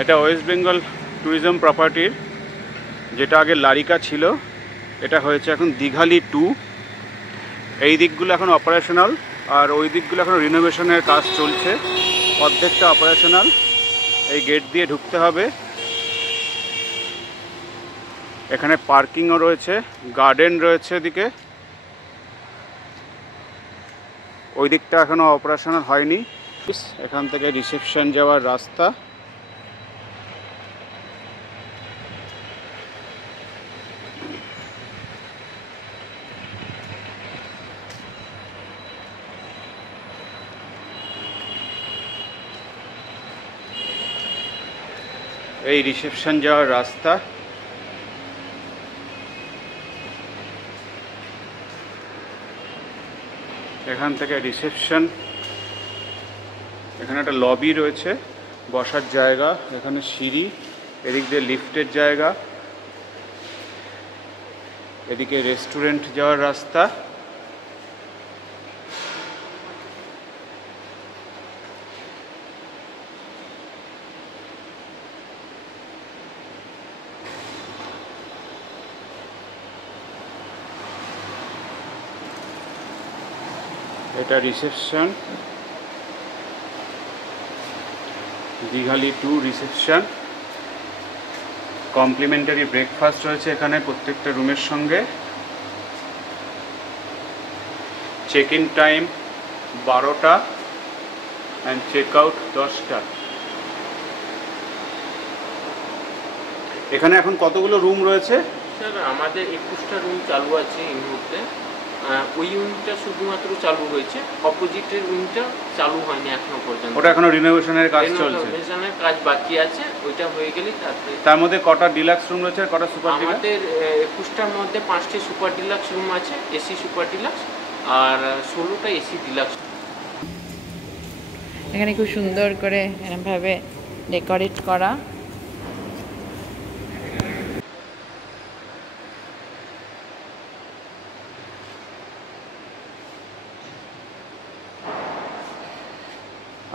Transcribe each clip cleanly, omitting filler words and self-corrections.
এটা West Bengal tourism প্রপার্টির, যেটা আগে লারিকা ছিল, এটা হয়েছে এখন দীঘালি 2। এই দিকগুলো এখন অপারেশনাল, আর ওই দিকগুলো এখন রিনোভেশনের কাজ চলছে। অর্ধেকটা অপারেশনাল। এই গেট দিয়ে ঢুকতে হবে। এখানে পার্কিংও রয়েছে, গার্ডেন রয়েছে এদিকে। ওই দিকটা এখনো অপারেশনাল হয়নি। এখান থেকে রিসেপশন যাওয়ার রাস্তা। এই রিসেপশন যাওয়ার রাস্তা। এখান থেকে রিসেপশন। এখানে একটা লবি রয়েছে, বসার জায়গা, এখানে সিঁড়ি, এদিক দিয়ে লিফটের জায়গা, এদিকে রেস্টুরেন্ট যাওয়ার রাস্তা। এটা reception, Dighali 2 reception. Complimentary breakfast রয়েছে এখানে প্রত্যেকটা রুমের সঙ্গে। চেক ইন টাইম 12টা অ্যান্ড চেক আউট 10টা। এখানে এখন কতগুলো রুম রয়েছে? স্যার আমাদের 21টা রুম চালু আছে এই মুহূর্তে। ওই ইউনিটটা শুধুমাত্র চালু হয়েছে, অপোজিটের রুমটা চালু হয়নি এখনো পর্যন্ত। ওটা এখনো রিনোভেশনের কাজ চলছে, রিনোভেশনের কাজ বাকি আছে, ওইটা হয়ে গেলে তারপরে। তার মধ্যে কটা ডিলাক্স রুম রয়েছে আর কটা সুপার ডিলাক্স? আমাদের 21টার মধ্যে 5টি সুপার ডিলাক্স রুম আছে, এসি সুপার ডিলাক্স, আর 16টা এসি ডিলাক্স। এখানে খুব সুন্দর করে এরকমভাবে ডেকোরেট করা।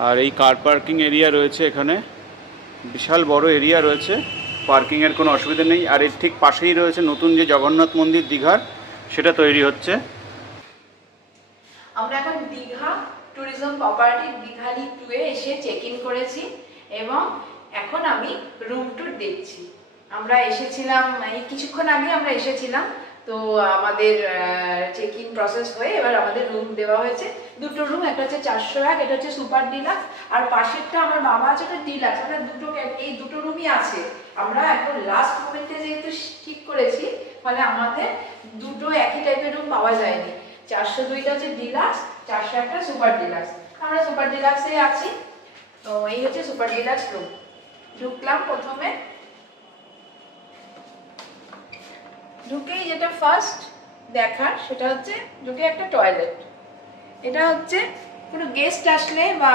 আর এই কার পার্কিং এরিয়া রয়েছে, এখানে বিশাল বড় এরিয়া রয়েছে, পার্কিংয়ের কোনো অসুবিধা নেই। আর এর ঠিক পাশেই রয়েছে নতুন যে জগন্নাথ মন্দির দীঘার, সেটা তৈরি হচ্ছে। আমরা এখন দীঘা ট্যুরিজম প্রপার্টি দীঘালি 2 এ এসে চেক ইন করেছি এবং এখন আমি রুম ট্যুর দেখছি। আমরা এসেছিলাম এই কিছুক্ষণ আগে আমরা এসেছিলাম, তো আমাদের চেক ইন প্রসেস হয়ে এবার আমাদের রুম দেওয়া হয়েছে। দুটো রুম, একটা হচ্ছে 401, এটা হচ্ছে সুপার ডিলাক্স, আর পাশেরটা আমার বাবা আছে ওটা ডিলাক্স। আমরা এই দুটো রুমই আছে। আমরা একদম লাস্ট মোমেন্টে যেহেতু ঠিক করেছি, ফলে আমাদের দুটো একই টাইপের রুম পাওয়া যায়নি। 402টা হচ্ছে ডিলাক্স, 401টা সুপার ডিলাক্স। আমরা সুপার ডিলাক্সে আছি। তো এই হচ্ছে সুপার ডিলাক্স রুম। ঢুকলাম, প্রথমে ঢুকেই যেটা ফার্স্ট দেখার সেটা হচ্ছে ঢুকে একটা টয়লেট। এটা হচ্ছে কোনো গেস্ট আসলে বা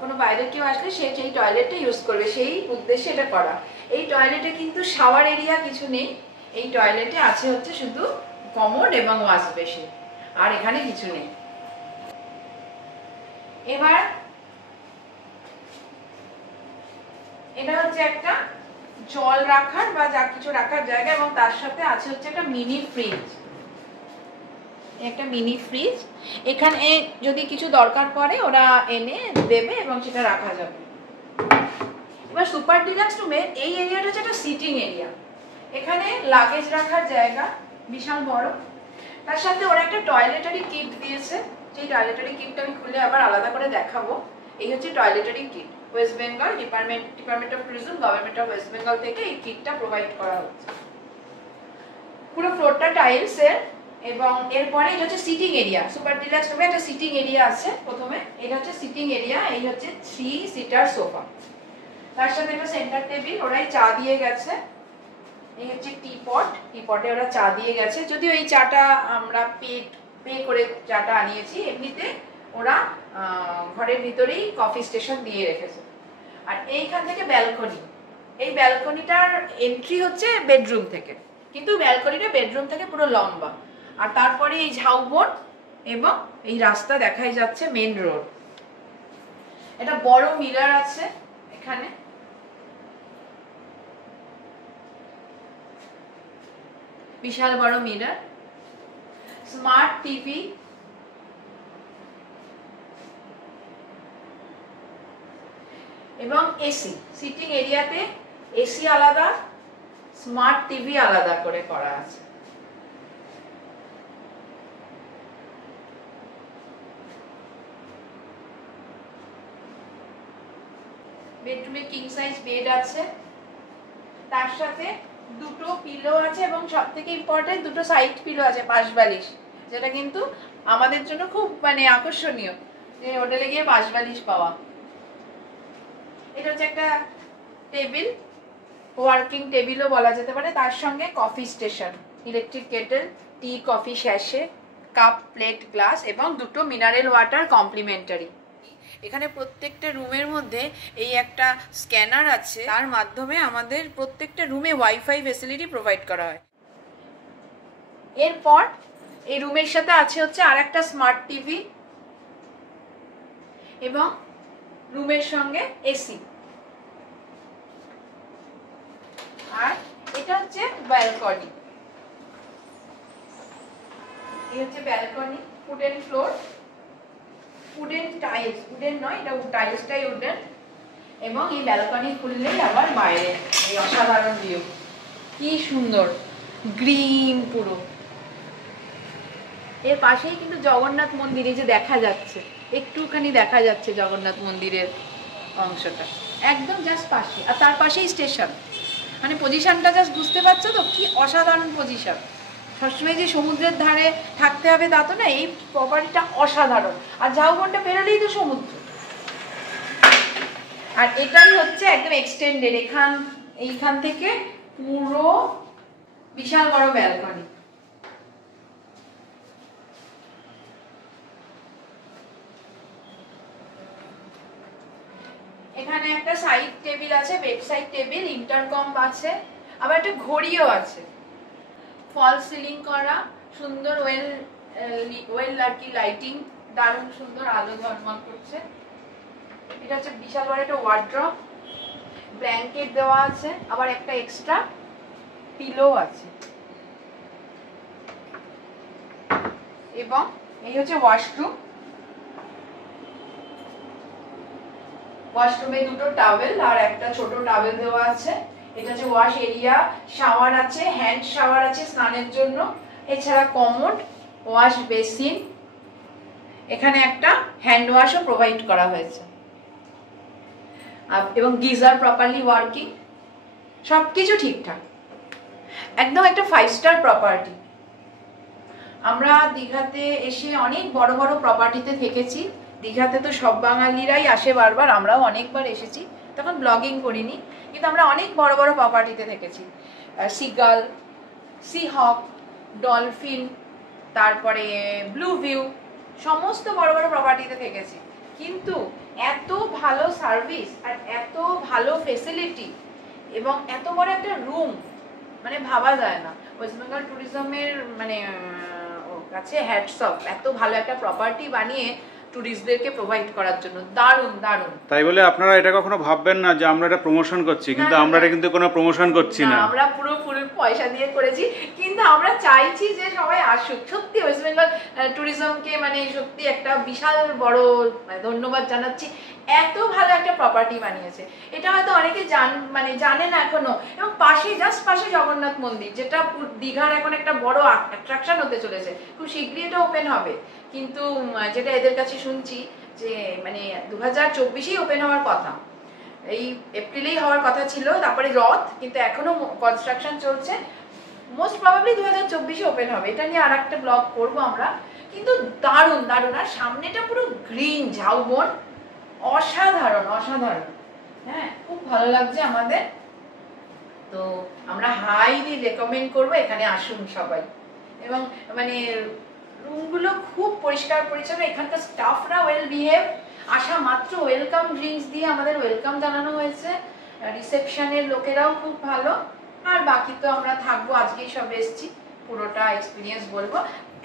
কোনো বাইরে কেউ আসলে সে সেই টয়লেটটা ইউজ করবে, সেই উদ্দেশ্যে এটা করা। এই টয়লেটে কিন্তু শাওয়ার এরিয়া কিছু নেই। এই টয়লেটে আছে হচ্ছে শুধু কমোড এবং ওয়াশ বেসিন, আর এখানে কিছু নেই। এবার এটা হচ্ছে একটা জল রাখার বা যা কিছু রাখার জায়গা, এবং তার সাথে আছে হচ্ছে একটা মিনি ফ্রিজ। একটা মিনি ফ্রিজ, এখানে যদি কিছু দরকার পড়ে ওরা এনে দেবে এবং সেটা রাখা যাবে। এবার সুপার ডিলাক্স রুমের এই এরিয়াটা হচ্ছে একটা সিটিং এরিয়া। এখানে লাগেজ রাখার জায়গা বিশাল বড়। তার সাথে ওরা একটা টয়লেটারি কিট দিয়েছে, সেই টয়লেটারি কিটটা আমি খুলে আবার আলাদা করে দেখাবো। এই হচ্ছে toiletry kit, West Bengal department of tourism, government of West Bengal থেকে এই কিটটা প্রোভাইড করা হচ্ছে। পুরো ফ্লোরটা টাইলসের। এবং এরপরে এটা হচ্ছে সিটিং এরিয়া। সুপার ডিলাক্স রুমে একটা সিটিং এরিয়া আছে। প্রথমে এটা হচ্ছে সিটিং এরিয়া, এই হচ্ছে 3 সিটার সোফা, তার সাথে একটা সেন্টার টেবিল, ওরাই চা দিয়ে গেছে। এই হচ্ছে টিপটে ওরা চা দিয়ে গেছে, যদিও এই চাটা আমরা পে করে চাটা আনিয়েছি, এমনিতে ওরা ঘরের ভিতরেই কফি স্টেশন দিয়ে রেখেছে। আর এইখান থেকে ব্যালকনি, এই ব্যালকনিটার এন্ট্রি হচ্ছে বেডরুম থেকে, কিন্তু ব্যালকনিটা বেডরুম থেকে পুরো লম্বা। আর তারপরে এই ঝাউবন এবং এই রাস্তা দেখাই যাচ্ছে মেন রোড। এটা বড় মিরর আছে এখানে, বিশাল বড় মিরর, স্মার্ট টিভি, এবং এসি। সিটিং এরিয়াতে এসি আলাদা, স্মার্ট টিভি আলাদা করে করা আছে। বেডরুমে কিং সাইজ বেড আছে, তার সাথে দুটো পিলো আছে এবং সবথেকে ইম্পর্টেন্ট দুটো সাইড পিলো আছে, পাশ বালিশ, যেটা কিন্তু আমাদের জন্য খুব মানে আকর্ষণীয় যে হোটেলে গিয়ে পাশ বালিশ পাওয়া। এটা হচ্ছে একটা টেবিল, ওয়ার্কিং টেবিলও বলা যেতে পারে। তার সঙ্গে coffee station, electric kettle, tea coffee sachet, cup, plate, glass এবং দুটো মিনারেল ওয়াটার কমপ্লিমেন্টারি। এখানে প্রত্যেকটা রুমের মধ্যে এই একটা স্ক্যানার আছে, তার মাধ্যমে আমাদের প্রত্যেকটা রুমে ওয়াইফাই ফেসিলিটি প্রোভাইড করা হয়। এরপর এই রুমের সাথে আছে হচ্ছে আর একটা স্মার্ট টিভি এবং রুমের সঙ্গে এসি। আর এটা হচ্ছে ব্যালকনি, এই হচ্ছে balcony, wooden floor, wooden tiles, wooden নয় এটা টাইলসটাই উডেন। এবং এই ব্যালকনি খুললেই আবার বাইরে এই অসাধারণ ভিউ, কি সুন্দর গ্রিন পুরো। এর পাশেই কিন্তু জগন্নাথ মন্দির, এই যে দেখা যাচ্ছে, একটুখানি দেখা যাচ্ছে জগন্নাথ মন্দিরের অংশটা, একদম জাস্ট পাশে। আর তার পাশেই স্টেশন, মানে পজিশনটা জাস্ট বুঝতে পারছো তো কি অসাধারণ পজিশন। সবসময় যে সমুদ্রের ধারে থাকতে হবে তা তো না, এই প্রপার্টিটা অসাধারণ। আর ঝাউবনটা বেরোলেই তো সমুদ্র। আর এটাই হচ্ছে একদম এক্সটেন্ডেড, এইখান থেকে পুরো বিশাল বড় ব্যালকনি। এখানে একটা সাইড টেবিল আছে, বেড সাইড টেবিল, ইন্টারকম আছে, আবার একটা ঘড়িও আছে। ফল সিলিং করা, সুন্দর ওয়েল আর কি লাইটিং, দারুণ সুন্দর আলো ঝলমল করছে। এটা হচ্ছে বিশাল বড় একটা ওয়ার্ড্রপ, ব্ল্যাঙ্কেট দেওয়া আছে, আবার একটা এক্সট্রা পিলো আছে। এবং এই হচ্ছে ওয়াশরুম, ওয়াশরুমে দুটো টাওয়েল আর একটা ছোট টাওয়েল দেওয়া আছে। এটা হচ্ছে ওয়াশ এরিয়া, শাওয়ার আছে, হ্যান্ড শাওয়ার আছে স্নানের জন্য, এছাড়া কমোড, ওয়াশ বেসিন, এখানে একটা হ্যান্ড ওয়াশও প্রোভাইড করা হয়েছে এবং গিজার প্রপারলি ওয়ার্কিং, সবকিছু ঠিকঠাক, একদম একটা 5 স্টার প্রপার্টি। আমরা দীঘাতে এসে অনেক বড় বড় প্রপার্টিতে থেকেছি। দীঘাতে তো সব বাঙালিরাই আসে বারবার, আমরাও অনেকবার এসেছি, তখন ব্লগিং করিনি, কিন্তু আমরা অনেক বড় বড় প্রপার্টিতে থেকেছি। সিগাল, সিহক, ডলফিন, তারপরে ব্লু ভিউ, সমস্ত বড় বড় প্রপার্টিতে থেকেছি। কিন্তু এত ভালো সার্ভিস আর এত ভালো ফেসিলিটি এবং এত বড় একটা রুম মানে ভাবা যায় না। ওয়েস্ট বেঙ্গল ট্যুরিজমের মানে কাছে হ্যাটস অফ, এত ভালো একটা প্রপার্টি বানিয়ে টুরিস্টদেরকে প্রোভাইড করার জন্য, দারুণ দারুণ। তাই বলে আপনারা এটা কখনো ভাববেন না যে আমরা এটা প্রমোশন করছি, কিন্তু আমরা এটা কিন্তু কোনো প্রমোশন করছি না, আমরা পুরো ফুল পয়সা দিয়ে করেছি। কিন্তু আমরা চাইছি যে সবাই আসুক। সত্যি ওয়েস্ট বেঙ্গল ট্যুরিজমকে মানে সত্যি একটা বিশাল বড় ধন্যবাদ জানাচ্ছি, এত ভালো একটা প্রপার্টি বানিয়েছে। এটা হয়তো অনেকে জানে না এখনো। এবং পাশে জাস্ট পাশে জগন্নাথ মন্দির, যেটা দীঘার এখন একটা বড় অ্যাট্রাকশন হতে চলেছে, খুব শীঘ্রই এটা ওপেন হবে। কিন্তু যেটা এদের কাছে শুনছি যে মানে 2024-এই ওপেন হওয়ার কথা, এই এপ্রিলেই হওয়ার কথা ছিল, তারপরে রথ, কিন্তু এখনো কনস্ট্রাকশন চলছে। মোস্ট প্রবাবলি 2024-এ ওপেন হবে। এটা নিয়ে আর একটা ব্লগ করবো আমরা। কিন্তু দারুণ দারুণ, আর সামনেটা পুরো গ্রিন, ঝাউবন, অসাধারণ অসাধারণ। হ্যাঁ, খুব ভালো লাগছে আমাদের। তো আমরা হাইলি রেকমেন্ড করবো এখানে আসুন সবাই। এবং মানে রুমগুলো খুব পরিষ্কার পরিচ্ছন্ন, এখানকার স্টাফরা ওয়েল বিহেভ, আসা মাত্র ওয়েলকাম ড্রিঙ্কস দিয়ে আমাদের ওয়েলকাম জানানো হয়েছে। রিসেপশনের লোকেরাও খুব ভালো। আর বাকি তো আমরা থাকবো, আজকেই সব এসছি, পুরোটা এক্সপিরিয়েন্স বলবো।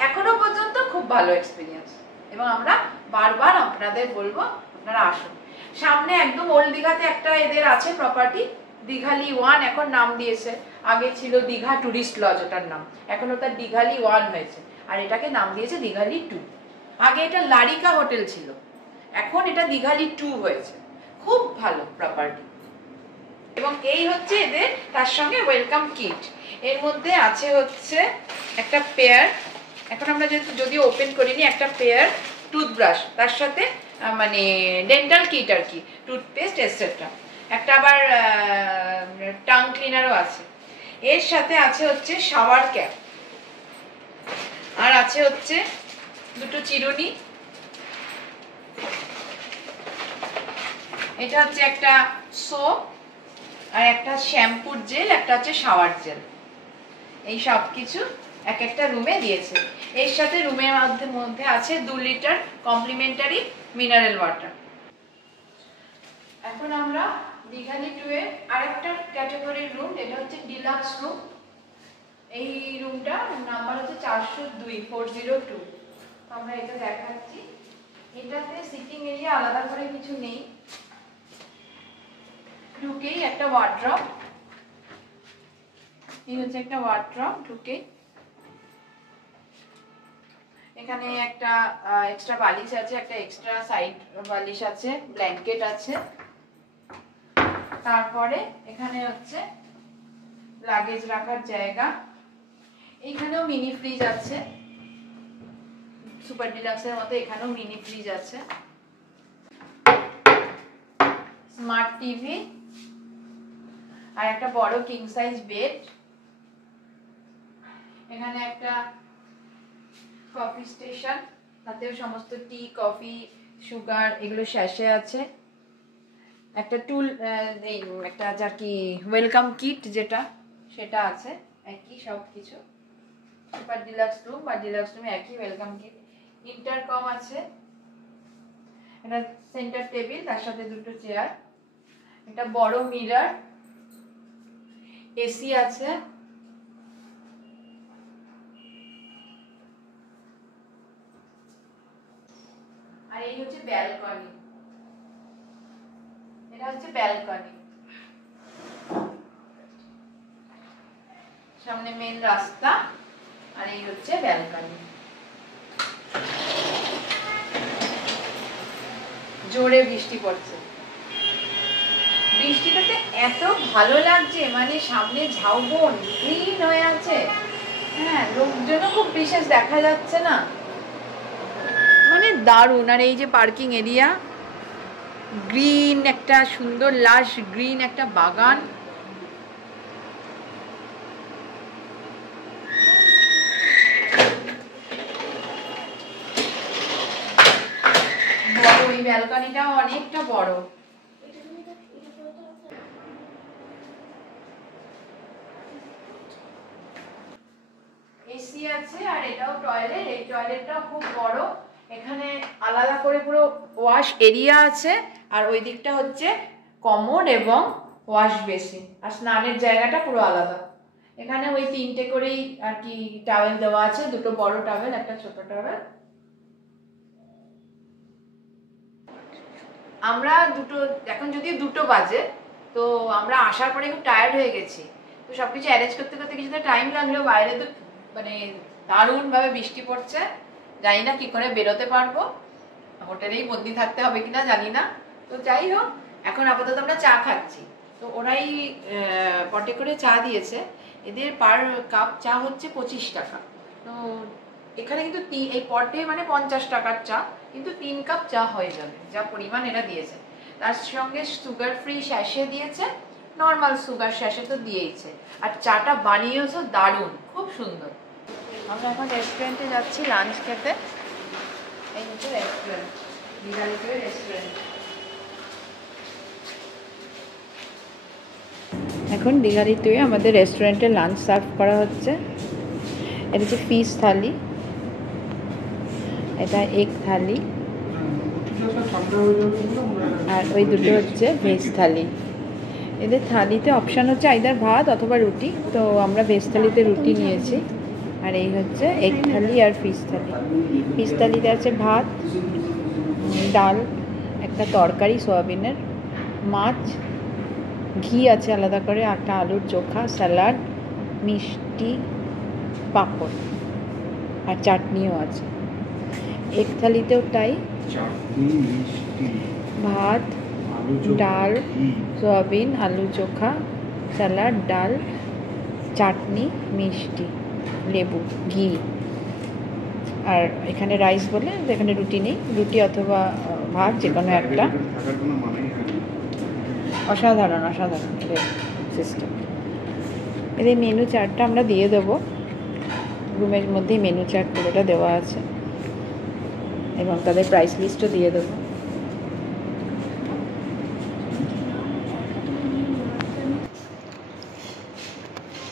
এখনো পর্যন্ত খুব ভালো এক্সপিরিয়েন্স এবং আমরা বারবার আপনাদের বলবো আপনারা আসুন। সামনে একদম ওল্ড দীঘাতে একটা এদের আছে প্রপার্টি, দীঘালি 1 এখন নাম দিয়েছে, আগে ছিল দীঘা টুরিস্ট লজ ওটার নাম, এখন ওটা দীঘালি 1 হয়েছে, আর এটাকে নাম দিয়েছে দীঘালি 2। আগে এটা লারিকা হোটেল ছিল, এখন এটা দীঘালি 2 হয়েছে। খুব ভালো প্রপার্টি। এবং এই হচ্ছে এদের তার সঙ্গে ওয়েলকাম কিট। এর মধ্যে আছে হচ্ছে একটা পেয়ার, এখন আমরা যদিও ওপেন করিনি, একটা পেয়ার টুথব্রাশ, তার সাথে মানে ডেন্টাল কিট আর কি, টুথপেস্ট এটসেট্রা, একটা আবার টাং ক্লিনারও আছে। এর সাথে আছে হচ্ছে শাওয়ার ক্যাপ, আর আছে হচ্ছে দুটো চিরুনি, এটা হচ্ছে একটা সোপ, আর একটা শ্যাম্পুর জেল, একটা হচ্ছে শাওয়ার জেল। এই সব কিছু এক একটা রুমে দিয়েছে। এর সাথে রুমের মধ্যে আছে 2 লিটার কমপ্লিমেন্টারি মিনারেল ওয়াটার। এখন আমরা দীঘালি 2 এর আরেকটা ক্যাটাগরির রুম, এটা হচ্ছে ডিলাক্স রুম। এই রুমটা নাম্বার হচ্ছে 402। আমরা এটা দেখাচ্ছি। এটাতে সিটিং এরিয়া আলাদা করে কিছু নেই, ঢুকেই একটা ওয়ার্ড্রপ, এই হচ্ছে একটা ওয়ার্ড্রপ ঢুকেই। এখানে একটা এক্সট্রা বালিশ আছে, একটা এক্সট্রা সাইড বালিশ আছে, ব্ল্যাঙ্কেট আছে। তারপরে এখানে হচ্ছে লাগেজ রাখার জায়গা, এইখানেও মিনি ফ্রিজ আছে, সুপার ডিলাক্সের মতো এখানেও মিনি ফ্রিজ আছে, স্মার্ট টিভি, আর একটা বড় কিং সাইজ বেড। এখানে একটা কফি স্টেশন, তাতেও সমস্ত টি, কফি, সুগার এগুলো শ্যাশে আছে। একটা টুল, একটা যা কি ওয়েলকাম কিট যেটা, সেটা আছে, একই সব কিছু। সুপার ডিলাক্স রুম বা ডিলাক্স রুমে একই ওয়েলকাম কিট। ইন্টারকম আছে, একটা সেন্টার টেবিল, তার সাথে দুটো চেয়ার, একটা বড় মিরর, এসি আছে, আর এই হচ্ছে ব্যালকনি। এটা হচ্ছে ব্যালকনি, সামনে মেন রাস্তা, আর এই হচ্ছে ব্যালকনি। জোরে বৃষ্টি পড়ছে, বৃষ্টিটাতে এত ভালো লাগছে, মানে সামনে ঝাউবন গ্রিন হয়ে আছে, হ্যাঁ, লোকজনও খুব বিশেষ দেখা যাচ্ছে না, মানে দারুণ। আর এই যে পার্কিং এরিয়া, গ্রিন একটা সুন্দর লাশ গ্রিন একটা বাগান, বড় এই ব্যালকনিটাও অনেকটা বড়। এসি আছে, আর এটাও টয়লেট, এই টয়লেটটাও খুব বড়। এখানে আলাদা করে পুরো ওয়াশ এরিয়া আছে, আর ওই দিকটা হচ্ছে কমোড এবং ওয়াশ বেসিন, আর স্নানের জায়গাটা পুরো আলাদা। এখানে ওই 3টে করেই আর কি টাওয়েল দেওয়া আছে, দুটো বড় টাওয়েল, একটা ছোট টাওয়েল। আমরা এখন যদিও 2টো বাজে, তো আমরা আসার পরে খুব টায়ার্ড হয়ে গেছি, তো সবকিছু অ্যারেঞ্জ করতে করতে কিছুটা টাইম লাগলো। বাইরে তো মানে দারুণভাবে বৃষ্টি পড়ছে, জানি না কি করে বেরোতে পারবো, হোটেলেই বন্দি থাকতে হবে কিনা জানি না। তো যাই হোক, এখন আপাতত আমরা চা খাচ্ছি। তো ওরাই পটে করে চা দিয়েছে, এদের পার কাপ চা হচ্ছে 25 টাকা। তো এখানে কিন্তু এই পটে মানে 50 টাকার চা, কিন্তু 3 কাপ চা হয়ে যাবে, যা পরিমাণ এরা দিয়েছে। তার সঙ্গে সুগার ফ্রি শ্যাশে দিয়েছে, নর্মাল সুগার শ্যাশে তো দিয়েইছে, আর চাটা বানিয়েছে দারুণ, খুব সুন্দর। আমরা এখন রেস্টুরেন্টে যাচ্ছি লাঞ্চ খেতে। এই হচ্ছে রেস্টুরেন্ট, দীঘালি 2 এর রেস্টুরেন্ট। এখন দীঘালি 2 এ আমাদের রেস্টুরেন্টে লাঞ্চ সার্ভ করা হচ্ছে। এটা হচ্ছে ফিশ থালি, এটা এগ থালি, আর ওই দুটো হচ্ছে ভেজ থালি। এদের থালিতে অপশান হচ্ছে আইদার ভাত অথবা রুটি, তো আমরা ভেজ থালিতে রুটি নিয়েছি। আর এই হচ্ছে এগ থালি আর ফিশ থালি। ফিশ থালিতে আছে ভাত, ডাল, একটা তরকারি সোয়াবিনের, মাছ, ঘি আছে আলাদা করে, একটা আলুর চোখা, স্যালাড, মিষ্টি, পাঁপড় আর চাটনিও আছে। এক থালিতেও তাই, ভাত, ডাল, সয়াবিন, আলু চোখা, স্যালাড, ডাল, চাটনি, মিষ্টি, লেবু, ঘি। আর এখানে রাইস বলে, এখানে রুটি নেই, রুটি অথবা ভাত যে কোনো একটা। অসাধারণ অসাধারণ এদের সিস্টেম। এদের মেনু চার্টটা আমরা দিয়ে দেবো, রুমের মধ্যেই মেনু চার্ট পুরোটা দেওয়া আছে এবং তাদের প্রাইস লিস্টও দিয়ে দেবো।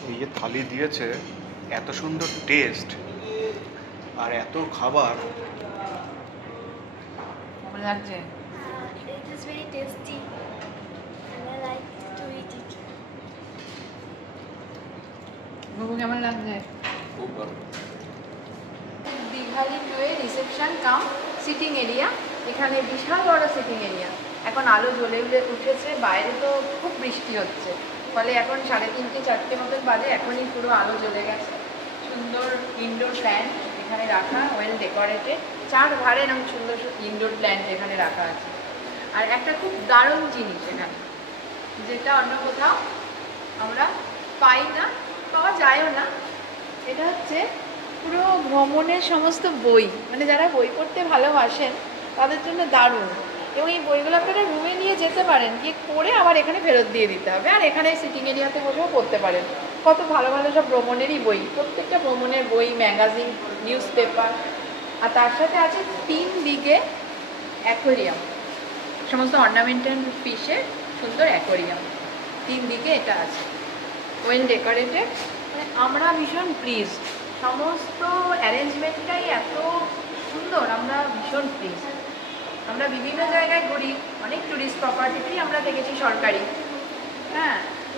এই যে থালি দিয়েছে, এত সুন্দর টেস্ট আর এত খাবার। কেমন লাগছে? It is very tasty and I like to eat it. বাবু কেমন লাগছে? দীঘালি 2 এ রিসেপশন কাম সিটিং এরিয়া। এখানে বিশাল বড় সিটিং এরিয়া। এখন আলো জ্বলে উঠেছে, বাইরে তো খুব বৃষ্টি হচ্ছে, ফলে এখন 3:30 4টে মতন বাজে, এখনই পুরো আলো জ্বলে গেছে। সুন্দর ইনডোর প্ল্যান্ট এখানে রাখা, ওয়েল ডেকোরেটেড, 4 ধারে এরকম সুন্দর ইনডোর প্ল্যান্ট এখানে রাখা আছে। আর একটা খুব দারুণ জিনিস এখানে, যেটা অন্য কোথাও আমরা পাই না, পাওয়া যায়ও না, এটা হচ্ছে পুরো ভ্রমণের সমস্ত বই। মানে যারা বই পড়তে ভালোবাসেন তাদের জন্য দারুণ। এবং এই বইগুলো আপনারা রুমে নিয়ে যেতে পারেন, গিয়ে পড়ে আবার এখানে ফেরত দিয়ে দিতে হবে, আর এখানে সিটিং এরিয়াতে বসেও পড়তে পারেন। কত ভালো ভালো সব ভ্রমণেরই বই, প্রত্যেকটা ভ্রমণের বই, ম্যাগাজিন, নিউজ পেপার। আর তার সাথে আছে 3 দিকে অ্যাকোয়ারিয়াম, সমস্ত অর্নামেন্টাল ফিশের সুন্দর অ্যাকোয়ারিয়াম 3 দিকে এটা আছে, ওয়েল ডেকোরেটেড। মানে আমরা ভীষণ প্লিজড, সমস্ত অ্যারেঞ্জমেন্টটাই এত সুন্দর, আমরা ভীষণ প্লিজড। আমরা বিভিন্ন জায়গায় ঘুরি, অনেক ট্যুরিস্ট প্রপার্টিতেই আমরা দেখেছি সরকারি, হ্যাঁ,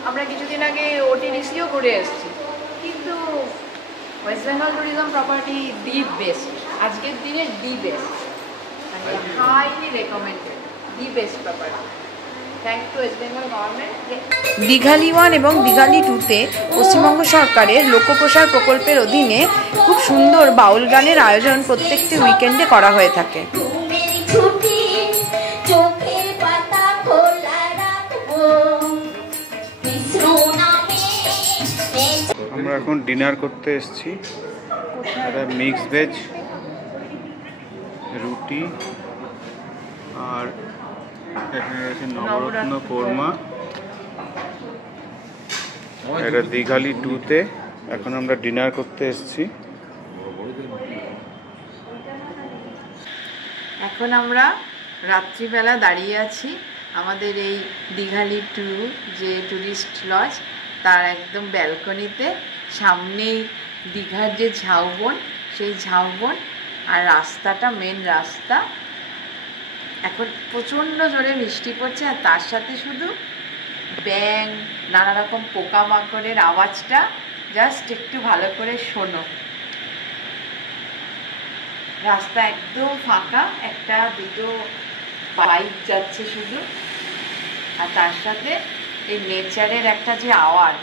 আমরা কিছুদিন আগে ওটিডিসিও ঘুরে এসেছি, কিন্তু West Bengal tourism property the best, আজকের দিনে দি বেস্ট, মানে highly recommended, the best property. Thanks to West Bengal government. Dighali 1 এবং দীঘালি 2-তে পশ্চিমবঙ্গ সরকারের লোকপ্রসার প্রকল্পের অধীনে খুব সুন্দর বাউল গানের আয়োজন প্রত্যেকটি উইকেন্ডে করা হয়ে থাকে। আমরা এখন ডিনার করতে এসেছি। এটা মিক্স ভেজ, রুটি, আর এখানে আছে নবরত্ন কোরমা। এটা দীঘালি 2-তে এখন আমরা ডিনার করতে এসেছি। এখন আমরা রাত্রিবেলা দাঁড়িয়ে আছি আমাদের এই দীঘালি 2 যে ট্যুরিস্ট লজ, তার একদম ব্যালকনিতে। সামনেই দীঘার যে ঝাউবন, সেই ঝাউবন, আর রাস্তাটা মেন রাস্তা। এখন প্রচণ্ড জোরে বৃষ্টি পড়ছে, আর তার সাথে শুধু ব্যাঙ, নানা রকম পোকামাকড়ের আওয়াজটা জাস্ট একটু ভালো করে শোনো। রাস্তা একদম ফাঁকা, একটা দুটো বাইক যাচ্ছে শুধু, আর তার সাথে এই নেচারের একটা যে আওয়াজ,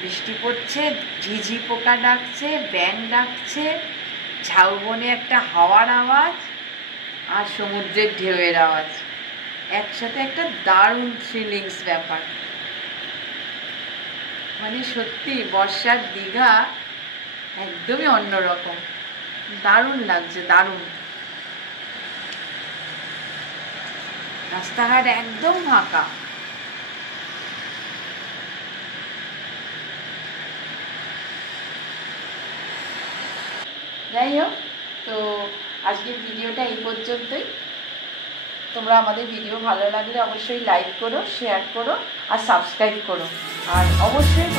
বৃষ্টি পড়ছে, ঝিঝি পোকা ডাকছে, ব্যাঙ ডাকছে, ঝাউবনে একটা হাওয়ার আওয়াজ, আর সমুদ্রের ঢেউয়ের আওয়াজ, একসাথে একটা দারুণ থ্রিলিংস ব্যাপার। মানে সত্যি বর্ষার দীঘা একদমই অন্যরকম, দারুণ লাগছে, দারুণ। রাস্তাঘাট একদম ফাঁকা। যাই হোক, তো আজকের ভিডিওটা এই পর্যন্তই। তোমরা আমাদের ভিডিও ভালো লাগলে অবশ্যই লাইক করো, শেয়ার করো আর সাবস্ক্রাইব করো, আর অবশ্যই